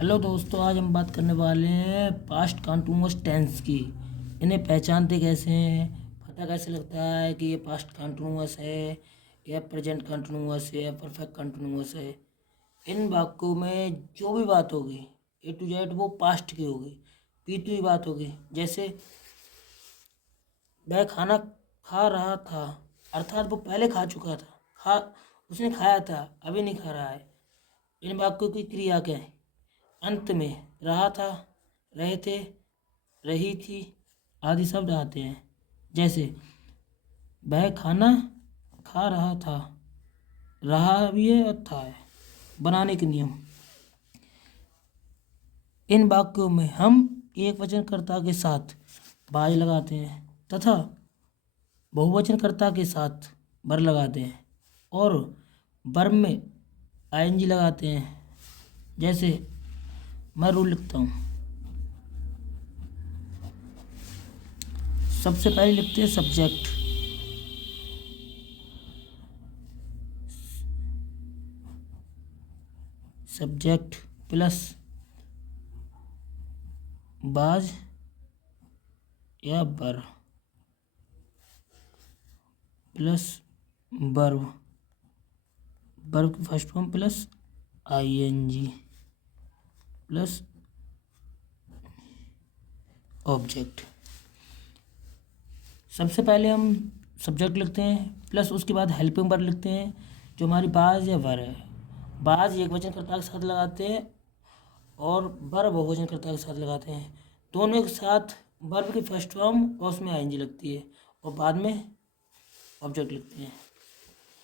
Hello दोस्तों, आज हम बात करने वाले हैं पास्ट कंटिन्यूअस टेंस की। इन्हें पहचानते कैसे हैं, पता कैसे लगता है कि ये पास्ट कंटिन्यूअस है या प्रेजेंट कंटिन्यूअस है या परफेक्ट कंटिन्यूअस है। इन वाक्यों में जो भी बात होगी ए टू जेड वो पास्ट की होगी, बीती हुई बात होगी। जैसे वह खाना खा रहा था, अर्थात वो पहले खा चुका था, खा उसने खाया था, अभी नहीं खा रहा है। इन वाक्यों की क्रिया क्या है? अंत में रहा था, रहे थे, रही थी आदि शब्द आते हैं। जैसे वह खाना खा रहा था, रहा भी है और था है। बनाने के नियम। इन वाक्यों में हम एक वचनकर्ता के साथ बाज लगाते हैं तथा बहुवचनकर्ता के साथ बर लगाते हैं और वर्ब में आईएनजी लगाते हैं। जैसे मैं रूल लिखता हूँ। सबसे पहले लिखते हैं सब्जेक्ट। सब्जेक्ट प्लस बाज या बर प्लस वर्ब, वर्ब की first form plus ING plus object. सबसे पहले हम सब्जेक्ट लिखते हैं प्लस उसके बाद हेल्पिंग वर्ब लिखते हैं जो हमारी बाज या वर है। बाज एक वचनकर्ता के साथ लगाते हैं और वर बहुवचनकर्ता के साथ लगाते हैं। दोनों के साथ वर्ब की फर्स्ट फॉर्म और उसमें आईएनजी लगती है और बाद में ऑब्जेक्ट लिखते हैं।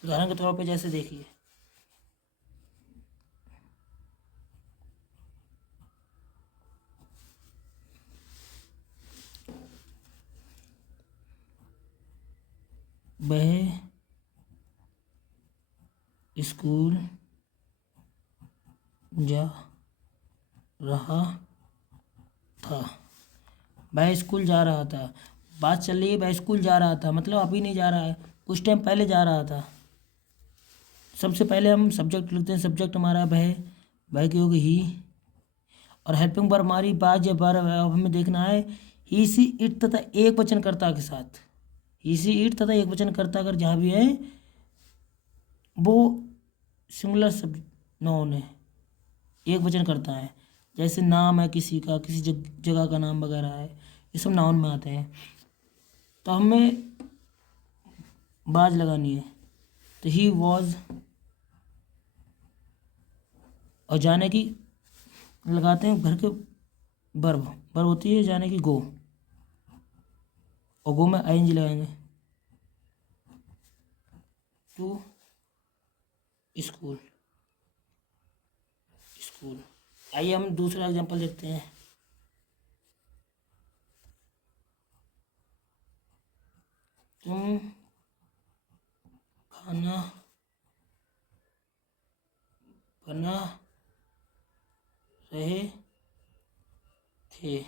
उदाहरण के तौर पे जैसे देखिए, वह स्कूल जा रहा था। वह स्कूल जा रहा था, बात चल रही है वह स्कूल जा रहा था, मतलब अभी नहीं जा रहा है, कुछ टाइम पहले जा रहा था। सबसे पहले हम सब्जेक्ट लिखते हैं। सब्जेक्ट हमारा वह की होगी ही, और हेल्पिंग वर्ब हमारी बाज या वर। अब हमें देखना है ही सी इट तथा एक वचनकर्ता के साथ। ही सी इट तथा एक वचनकर्ता अगर जहाँ भी है वो सिंगुलर सब नाउन है, एक वचन करता है। जैसे नाम है किसी का, किसी जगह का नाम वगैरह है, ये सब नाउन में आते हैं। तो हमें बाज लगानी है। तो ही वॉज, और जाने की लगाते हैं घर के वर्ब। वर्ब होती है जाने की गो, और गो में आईएनजी लगाएंगे। To school, school. आइए हम दूसरा एग्जांपल देखते हैं। तुम खाना बना रहे थे।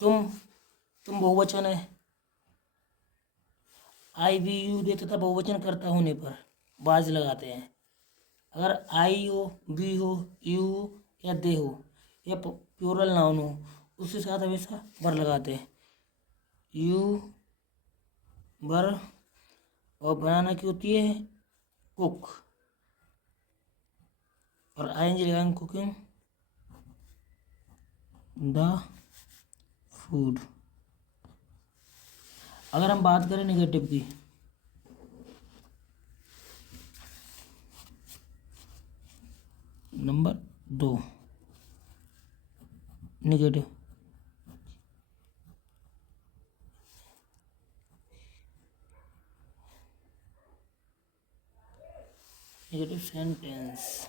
तुम बहुवचन है। आई वी यू दे तथा बहुवचन करता होने पर बाज लगाते हैं। अगर आई हो, वी हो, यू हो या दे हो या प्लूरल नाउन हो, उसके साथ हमेशा वर लगाते हैं। यू वर, और बनाना की होती है कुक, और आईएनजी लगाएंगे कुकिंग द फूड। अगर हम बात करें नेगेटिव की, नंबर 2 नेगेटिव। Negative sentence.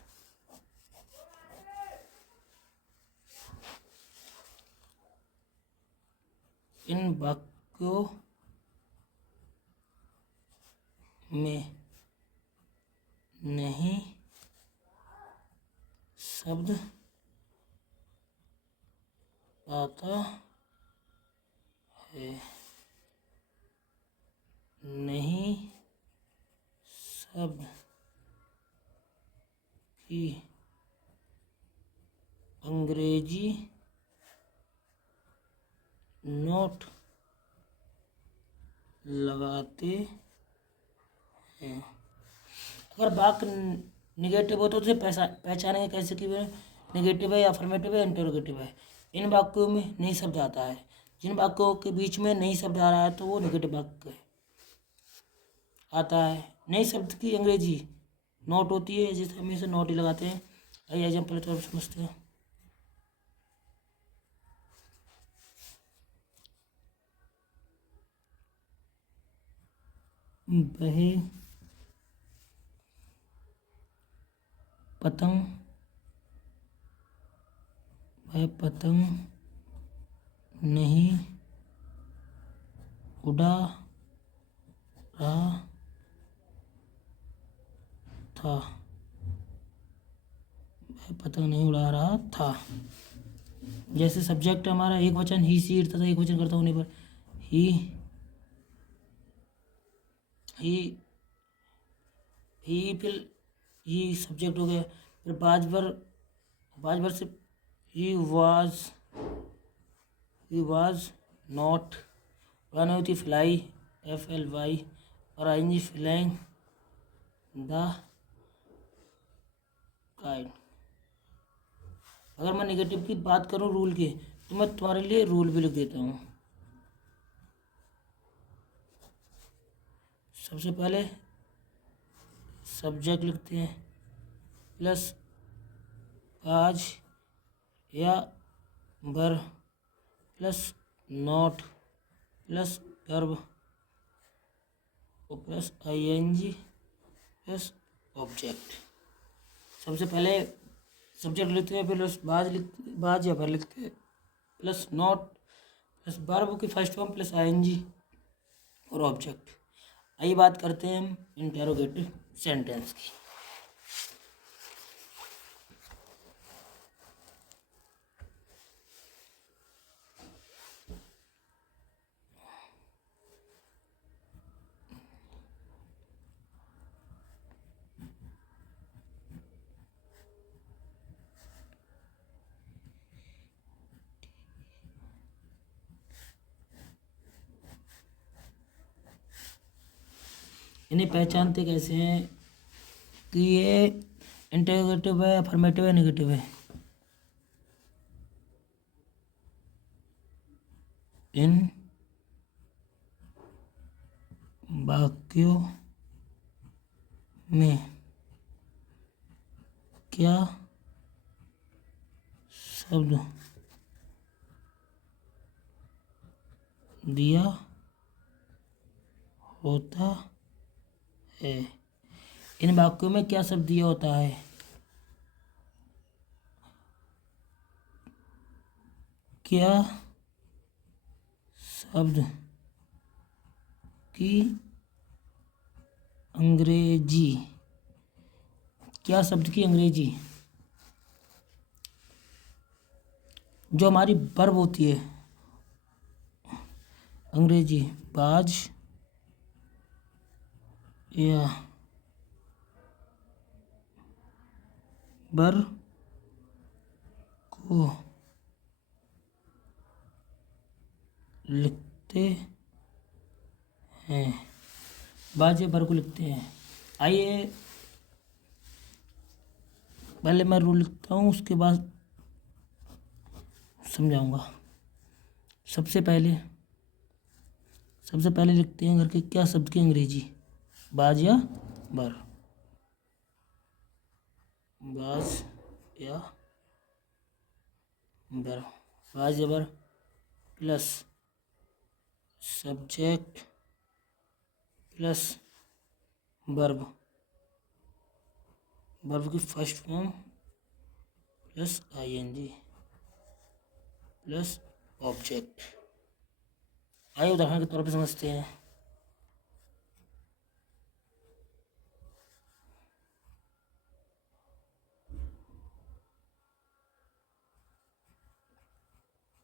इन वाक्यों में नहीं शब्द आता है, नहीं शब्द ही अंग्रेजी नोट लगाते हैं। अगर वाक्य निगेटिव हो तो उसे पहचानेंगे कैसे कि वह निगेटिव है या अफर्मेटिव है इंटरोगेटिव है। इन वाक्यों में नहीं शब्द आता है। जिन वाक्यों के बीच में नहीं शब्द आ रहा है तो वो निगेटिव वाक्य आता है। नई शब्द की अंग्रेजी नोट होती है, जिसे हम इसे नोट ही लगाते हैं। आइए एग्जाम्पल के तौर पर समझते हैं। वह पतंग नहीं उड़ा रहा था। वह पतंग नहीं उड़ा रहा था। जैसे सब्जेक्ट हमारा एक वचन ही सी तथा एक वचन करता होने पर ही ही फिर ही सब्जेक्ट हो गया। फिर बाज पर से ही वाज नॉट। उड़ाने होती फ्लाई FLY और ING फ्लाइंग द काइट। अगर मैं नेगेटिव की बात करूं रूल की, तो मैं तुम्हारे लिए रूल भी लिख देता हूं। सबसे पहले सब्जेक्ट लिखते हैं प्लस आज या were plus not plus verb plus ING plus object. सबसे पहले सब्जेक्ट लिखते हैं, फिर बाज या वर लिखते हैं, प्लस नॉट प्लस वर्ब की फर्स्ट फॉर्म प्लस ING और ऑब्जेक्ट। आइए बात करते हैं हम इंटेरोगेटिव सेंटेंस की। इन्हें पहचानते कैसे हैं कि ये इंटेरोगेटिव है, अफर्मेटिव है, नेगेटिव है। इन वाक्यों में क्या शब्द दिया होता है। इन वाक्यों में क्या शब्द दिया होता है। क्या शब्द की अंग्रेजी। क्या शब्द की अंग्रेजी जो हमारी वर्ब होती है अंग्रेजी बाज या वर को लिखते हैं। बाज या वर को लिखते हैं। आइए पहले मैं रूल लिखता हूँ, उसके बाद समझाऊंगा। सबसे पहले लिखते हैं करके क्या शब्द की अंग्रेजी बाज या वर। बाज या वर, बाज या were plus subject plus verb की first form plus ING plus object. आइए उदाहरण के तौर पर समझते हैं।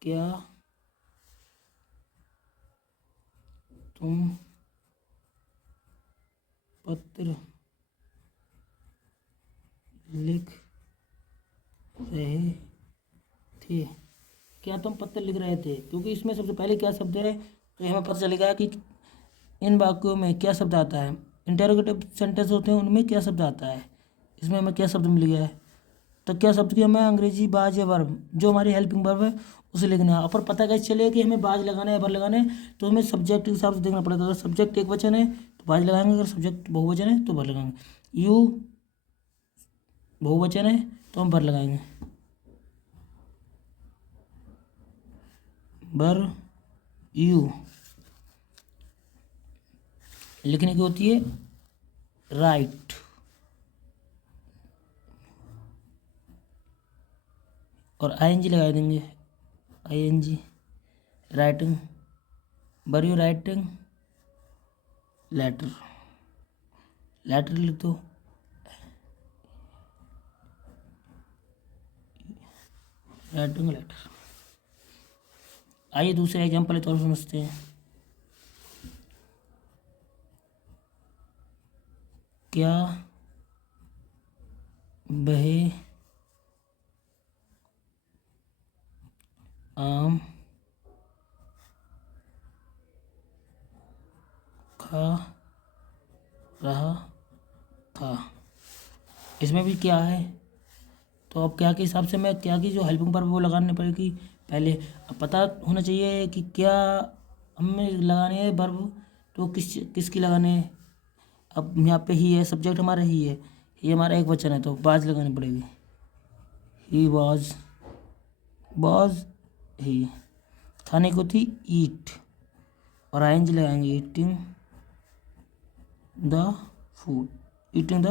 क्या तुम पत्र लिख रहे थे। क्या तुम पत्र लिख रहे थे? क्योंकि इसमें सबसे पहले क्या शब्द है, तो हमें पता चलेगा कि इन वाक्यों में क्या शब्द आता है। इंटेरोगेटिव सेंटेंस होते हैं, उनमें क्या शब्द आता है। इसमें हमें क्या शब्द मिल गया है, तो क्या शब्द की हमें अंग्रेजी बाज या वर्ब, जो हमारी हेल्पिंग वर्ब है उसे लिखना है। और पता कैसे चलेगा कि हमें बाज लगाना है या वर्ब लगाना है, तो हमें सब्जेक्ट के हिसाब से देखना पड़ेगा। अगर सब्जेक्ट एक वचन है तो बाज लगाएंगे, अगर सब्जेक्ट बहुवचन है तो वर्ब लगाएंगे। यू बहुवचन है तो हम वर्ब लगाएंगे, वर्ब यू। लिखने की होती है राइट, और आईएनजी लगा देंगे, ING. Writing, were you writing letter, letter लिख दो, राइटिंग लेटर। आइए दूसरे एग्जाम्पल के तौर पर समझते हैं। क्या वह आम खा रहा था? इसमें भी क्या है, तो अब क्या के हिसाब से मैं क्या की जो हेल्पिंग वर्ब वो लगानी पड़ेगी पहले। अब पता होना चाहिए कि क्या हमें लगाने है वर्ब, तो किसकी लगाने है। अब यहाँ पे ही है, सब्जेक्ट हमारा ही है, ये हमारा एक वचन है, तो बाज लगानी पड़ेगी। He was he. खाने को थी ईट, और आईएनजी लगाएंगे, eating the food, eating the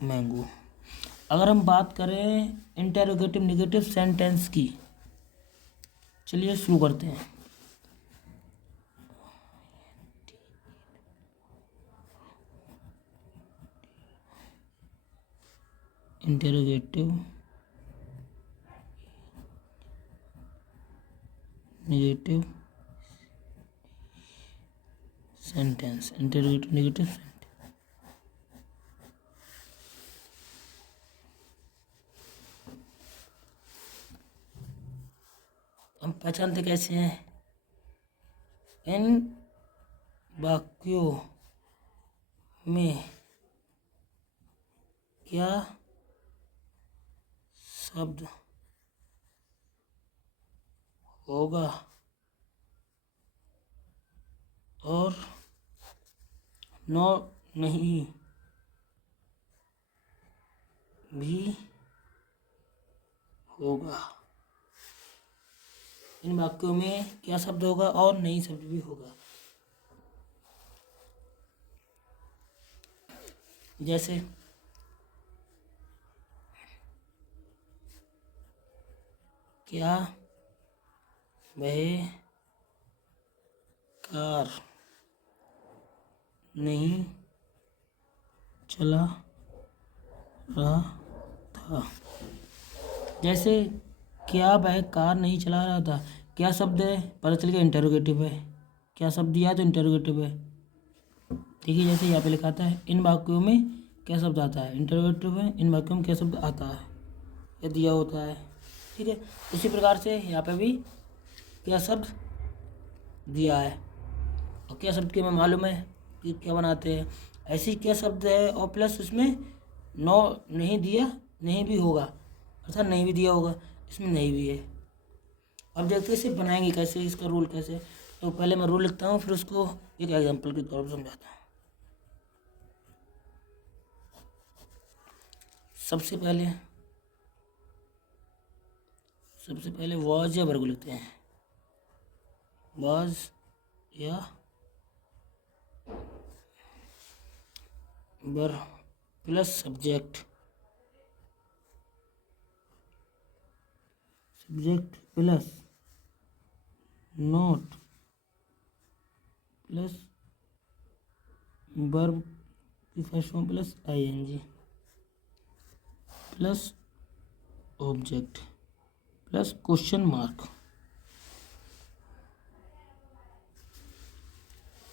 mango. अगर हम बात करें इंटेरोगेटिव नेगेटिव सेंटेंस की, चलिए शुरू करते हैं। Interrogative negative sentence, interrogative negative sentence. हम पहचानते कैसे हैं? इन वाक्यों में क्या शब्द होगा और नहीं भी होगा। इन वाक्यों में क्या शब्द होगा और नहीं शब्द भी होगा। जैसे क्या वह कार नहीं चला रहा था। जैसे क्या वह कार नहीं चला रहा था, क्या शब्द है, पता चल गया इंटेरोगेटिव है। क्या शब्द दिया है तो इंटेरोगेटिव है। देखिए जैसे यहाँ पे लिखा है, इन वाक्यों में क्या शब्द आता है, इंटेरोगेटिव है। इन वाक्यों में क्या शब्द आता है, ये दिया होता है। ठीक है, उसी प्रकार से यहाँ पे भी क्या शब्द दिया है, और क्या शब्द की हमें मालूम है कि क्या बनाते हैं। ऐसी क्या शब्द है और प्लस उसमें नो नहीं दिया, नहीं भी होगा, अर्थात नहीं भी दिया होगा, इसमें नहीं भी है। अब देखते हैं इसे बनाएंगे कैसे, इसका रूल कैसे। तो पहले मैं रूल लिखता हूँ, फिर उसको एक एग्जाम्पल के तौर पर समझाता हूँ। सबसे पहले वाज या वर्ग लिखते हैं, वाज या were plus subject plus not plus verb की first form plus ING plus object plus question mark.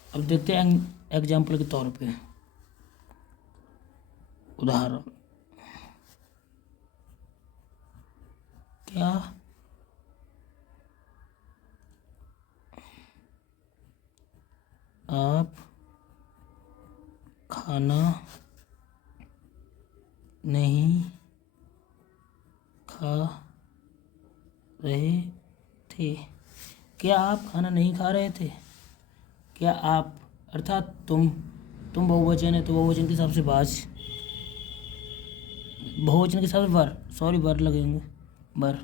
अब देखते हैं एग्जाम्पल के तौर पे। उदाहरण। क्या आप खाना नहीं खा रहे थे? क्या आप खाना नहीं खा रहे थे? क्या आप अर्थात तुम बहुवचन है तो बहुवचन के हिसाब से बाज, बहुवचन के हिसाब से वर, सॉरी वर लगेंगे, वर।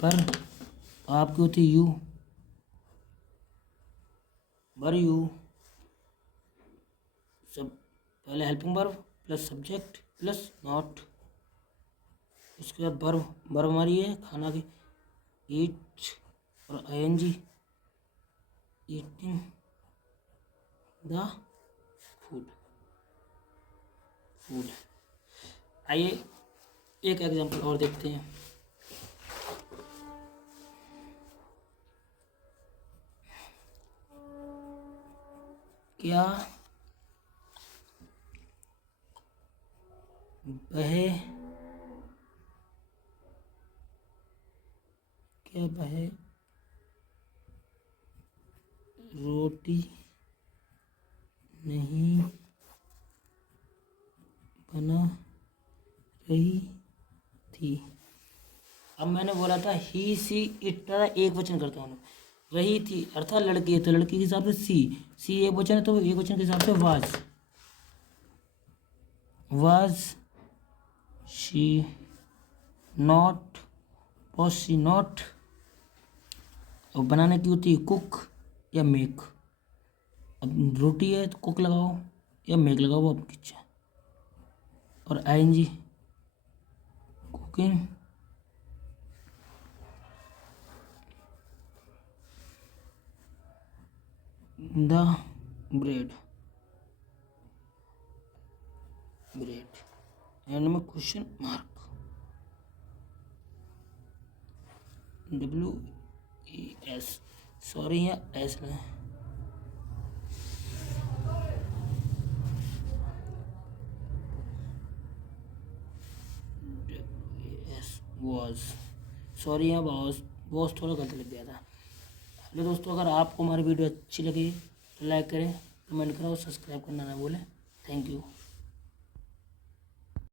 पर आपकी होती यू, वर यू, सब पहले helping verb plus subject plus not, उसके बाद वर्ब, वर्ब हमारी है खाना की ईट और ING, eating the food, food. आइए एक एग्जांपल और देखते हैं। क्या वह रोटी नहीं बना रही थी? अब मैंने बोला था ही सी इट का एक वचन करता हूँ, रही थी अर्थात लड़की है तो लड़की के हिसाब से सी एक वचन है तो एक वचन के हिसाब से was she not, was she not. और बनाने की होती है कुक या मेक। अब रोटी है तो कुक लगाओ या मेक लगाओ, वो आपकी इच्छा। और ING cooking the bread, and में क्वेश्चन मार्क, WES, सॉरी यहाँ एस में वॉज, सॉरी यहाँ बॉस थोड़ा गलत लग गया था। हेलो दोस्तों, अगर आपको हमारी वीडियो अच्छी लगी तो लाइक करें, कमेंट करें और सब्सक्राइब करना ना भूलें। Thank you.